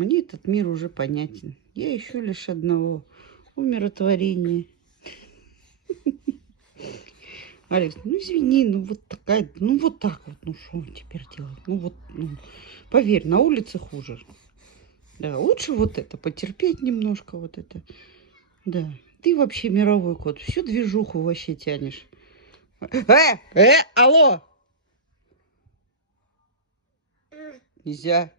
Мне этот мир уже понятен. Я ищу лишь одного — умиротворения. Алекс, ну извини, ну вот такая, ну вот так вот, ну что теперь делать? Ну вот, ну, поверь, на улице хуже. Да, лучше вот это, потерпеть немножко вот это. Да, ты вообще мировой кот, всю движуху вообще тянешь. Алло! Нельзя.